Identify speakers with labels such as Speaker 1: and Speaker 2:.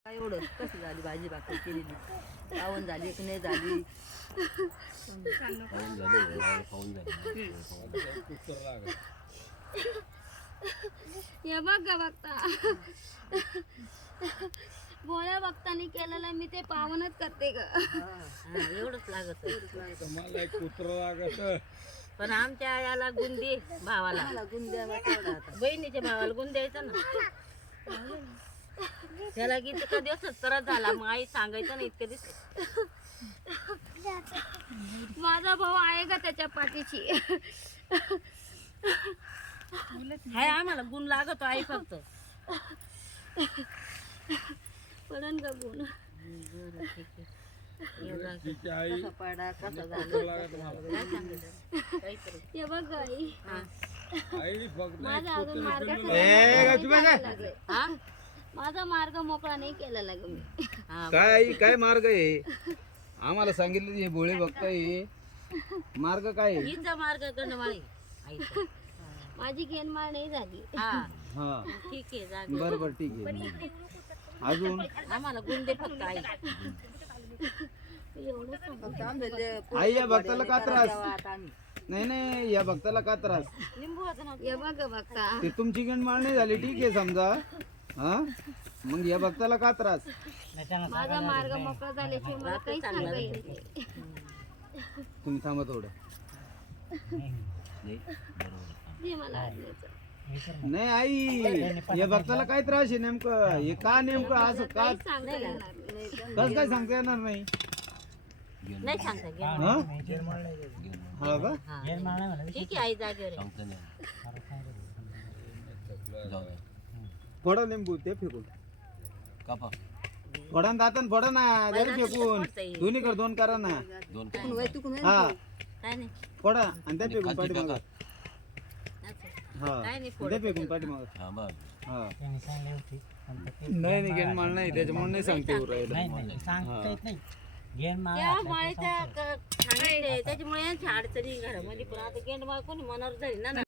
Speaker 1: काय एवढं कशी झाली भाजी भाकरी केलेली पावन झाली की नाही झाली
Speaker 2: हे बघ ग बघता गोळ्या बघतानी केलेलं मी ते पावनच करते ग.
Speaker 1: एवढंच लागत
Speaker 3: मला एक कुत्र लागत
Speaker 1: पण आमच्या याला गुंदी भावाला गुंद्या बहिणीच्या भावाला गुंद द्यायचं ना त्याला किती का दिवस त्रास झाला मग आई सांगायचं ना इतके दिवस.
Speaker 2: माझा भाऊ आहे का त्याच्या पाठीची.
Speaker 1: हाय आम्हाला गुण लागतो आई फक्त
Speaker 2: पडन का गुण.
Speaker 3: तिची आई
Speaker 1: पडा कसा
Speaker 3: कुत्र लागत मला.
Speaker 2: हे बघ आई
Speaker 3: आई फक्त
Speaker 2: माझा अजून मार्ग
Speaker 1: हा
Speaker 2: माझा मार्ग मोकळा नाही केलेला ग मी.
Speaker 4: काय काय मार्ग आहे आम्हाला सांगितलं हे भोळे बघताय मार्ग काय आहे?
Speaker 1: हिचा मार्ग गणवाळी आईचा
Speaker 2: माझी घेणमाळ नाही झाली.
Speaker 1: हा
Speaker 4: हा
Speaker 1: ठीक आहे जागे
Speaker 4: बरोबर ठीक आहे. अजून
Speaker 1: आम्हाला गुण दे फक्त आई.
Speaker 2: एवढं सांग.
Speaker 4: आई या भक्ताला का त्रास नाही नाही या भक्ताला का त्रास
Speaker 1: लिंबू
Speaker 2: हे बघ ग बघता
Speaker 4: ते तुमची गणमाळ नाही झाली ठीक आहे समजा हा मग या भक्ताला का त्रास
Speaker 2: माझा मार्ग मोकळा झाल्याशिवाय मला काहीच सांगता येत नाही.
Speaker 4: तुम्ही थांबा थोडं
Speaker 2: हे मला आठवायचं.
Speaker 4: नाही आई या भक्ताला काय त्रास आहे नेमकं हे का नेमकं असं का
Speaker 2: काहीच सांगता येणार नाही.
Speaker 4: कसं काय सांगता येणार नाही
Speaker 1: नाही सांगता घे.
Speaker 4: हा हा का
Speaker 1: हा. ठीक आहे आई जागेवर आहे.
Speaker 4: फोडा लिंबू ते फेकून फोडा ना दातन फोडा ना जरी फेकून दोन्ही कर दोन करा ना हा
Speaker 1: काय नाही
Speaker 4: फोडा आणि त्या फेकून पाठीमाग
Speaker 1: असं.
Speaker 4: हा
Speaker 1: काय नाही
Speaker 4: त्या फेकून पाठीमाग हा नाही नाही गेन माल नाही त्याच्यामुळे नाही सांगते
Speaker 1: त्या माळीच्या सांगितले त्याच्यामुळे यांच्या अडचणी घरामध्ये पण आता गेंडमाळ कोणी मनावर झाली ना